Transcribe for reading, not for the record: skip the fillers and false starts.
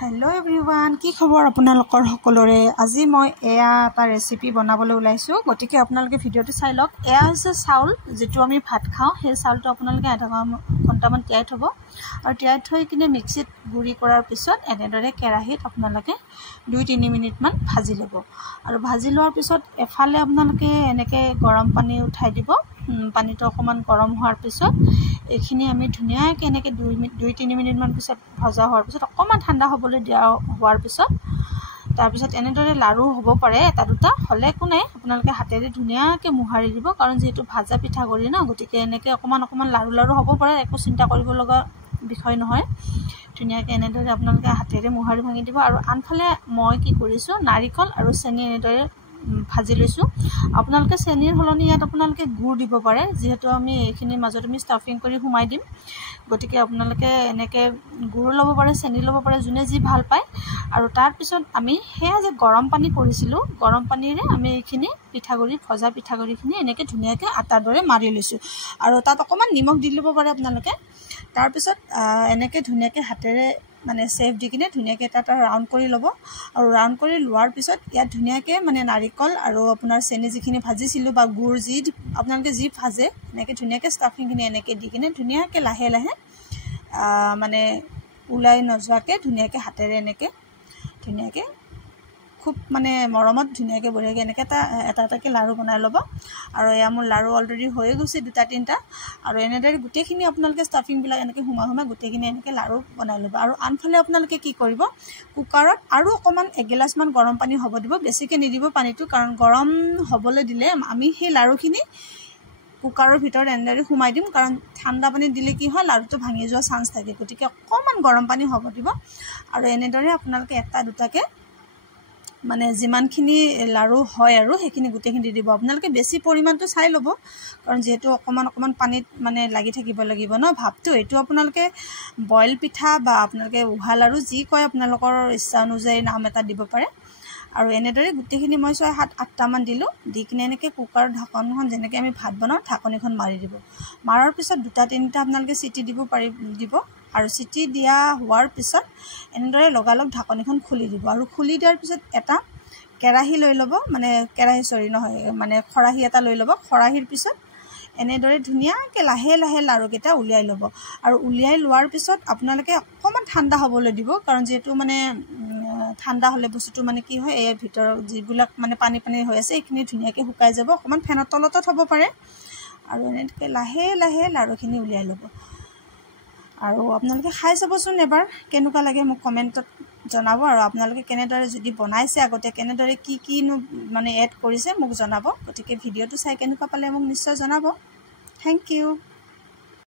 hello everyone की खबर आपनालोकर सकलोरे আজি মই এয়া এটা ৰেচিপি বনাবলৈ ওলাইছো গটিকে আপোনালোকে ভিডিওটো চাই লওক এয়া হৈছে চাউল যেটো আমি ভাত খাও সেই চাউলটো আপোনালোকে আধা ঘণ্টামান তিয়াই থব আৰু তিয়াই থৈ কিনে মিক্সিত গুৰি কৰাৰ পিছত এনেদৰে কেৰাহীত আপোনালোকে 2-3 মিনিট মান ভাজি ল'ব আৰু ভাজি লোৱাৰ পিছত এফালে আপোনালোকে এনেকে গৰম পানী উঠাই দিব পানীটো অকমান গৰম হোৱাৰ পিছত এখিনি আমি ধুনিয়াকে এনেকে 2-3 মিনিট মান পিছত ভাজা হোৱাৰ পিছত অকমান ঠাণ্ডা হ'বলৈ দিয়া হোৱাৰ পিছত তাৰ পিছত এনেদৰে লাৰু হ'ব পাৰে এটা দুটা হলে কোনে আপোনালোকে হাতেৰে ধুনিয়াকে মুহাৰি দিব কাৰণ যেটো ভাজা পিঠা কৰি না গটিকে এনেকে অকমান লাৰু হ'ব পাৰে একো চিন্তা কৰিব লগা বিষয় নহয় ধুনিয়াকে এনেদৰে আপোনালোকে হাতেৰে মুহাৰি ভাঙি দিব আৰু আনফালে মই কি কৰিছো নাৰিকল আৰু চেনি এনেদৰে ভাজি লৈছো আপোনালোকে চেনিৰ হলনি ইয়াত আপোনালোকে গুড় দিব পাৰে যেহেতু আমি এখিনি মাজত আমি ষ্টাফিং কৰি হুমাই দিম গটিকে আপোনালোকে এনেকে গুড় লব পাৰে চেনি লব পাৰে জুনে যি ভাল পায় আৰু তাৰ পিছত আমি হেয়া যে গৰম পানী কৰিছিলো গৰম পানীৰে আমি এখিনি পিঠাগুৰি ভজা পিঠাগুৰিখিনি এনেকে ধুনিয়াকে আটাৰ দৰে মাৰি লৈছো আৰু তাত অকমান নিমখ দি লব পাৰে আপোনালোকে তাৰ পিছত এনেকে ধুনিয়াকে হাতেৰে মানে সেফ দি কিনে ধুনিয়াকে এটা ৰাউন্ড কৰি লব আৰু ৰাউন্ড কৰি লোৱাৰ পিছত ইয়া ধুনিয়াকে মানে নাৰিকল আৰু আপোনাৰ চেনি যিখিনি ভাজিছিলো বা গুড় যি আপোনালোকে যি ভাজে এনেকে ধুনিয়াকে ষ্টাফিং খিনি এনেকে দি কিনে ধুনিয়াকে লাহে লাহে মানে উলাই নজোৱাকে ধুনিয়াকে হাতেৰে এনেকে ধুনিয়াকে খুব মানে মৰমত ধুনিয়াকে বঢ়িয়াকে এনেকে এটাকে লাৰু বনাই লব আৰু এয়া মোৰ লাৰু অলৰেডি হৈ গৈছে দুটা তিনটা আৰু এনেদৰে গুটেখিনি আপোনালোকে ষ্টাফিং বিলাক এনেকে হুমা গুটেখিনি এনেকে লাৰু বনাই লব আৰু আনফালে আপোনালোকে কি কৰিব কুকাৰত আৰু অকমান এগিলাস মান গৰম পানী হ'ব দিব বেছিকে নিদিব পানীটো কাৰণ গৰম হ'বলৈ দিলে আমি সেই লাৰুখিনি কুকাৰৰ ভিতৰত এনেদৰে হুমাই দিম কাৰণ ঠাণ্ডা পানী দিলে কি হয় লাৰুটো ভাঙি যোৱা চান্স থাকে গটিকে অকমান গৰম পানী হ'ব দিব আৰু এনেদৰে আপোনালোকে এটা দুটাকে মানে যিমানখিনি লাৰু হয় আৰু হেখিনি গুটেখিনি দি দিব আপোনালোকে বেছি পৰিমাণটো চাই লব কাৰণ যেহেতু অকমান পানীত মানে লাগি থাকিব লাগিব ন ভাপটো এটো আপোনালোকে বইল পিঠা বা আপোনালোকে উহা লাৰু যি কয় আপোনালোকৰ ইচ্ছা অনুযায়ী নাম এটা দিব পাৰে আৰু এনেদৰে গুটেখিনি মই 6-7-8টা মান দিলো দি কিনে এনেকে কুকাৰ ঢাকনখন যেনেকে আমি ভাত বনাও ঢাকনিখন মাৰি দিব মাৰাৰ পিছত দুটা তিনটা আপোনালোকে সিটি দিব আৰু সিটি দিয়া হোৱাৰ পিছত এনেদৰে লগালগ ঢাকনিখন খুলি দিব আৰু খুলি দিয়াৰ পিছত এটা কেৰাহী লৈ লব মানে কেৰাহী সৰি নহয় মানে খৰাহী এটা লৈ লব খৰাহীৰ পিছত এনেদৰে ধুনিয়াকে লাহে লাহে লাৰু কেটা উলিয়াই লব আৰু উলিয়াই লোৱাৰ পিছত আপোনালোকে অকমান ঠাণ্ডা হ'বলৈ দিব কাৰণ যেটো মানে ঠাণ্ডা হলে বস্তুটো মানে কি হয় এই ভিতৰ যিবিলাক মানে পানী হৈ আছে এইখিনি ধুনিয়াকে শুকাই যাব অকমান ফেনৰ তলতে থব পাৰে আৰু এনেকে লাহে লাহে লাৰুখিনি উলিয়াই লব আৰু আপোনালোকে খাই চাবচোন এবাৰ কেনেকুৱা লাগে মোক কমেন্টত জনাব আৰু আপোনালোকে কেনেদৰে যদি বনাইছে আগতে কেনেদৰে কি মানে এড কৰিছে মোক জনাব গতিকে ভিডিওটো চাই কেনেকুৱা পালে মোক নিশ্চয় জনাব থ্যাংক ইউ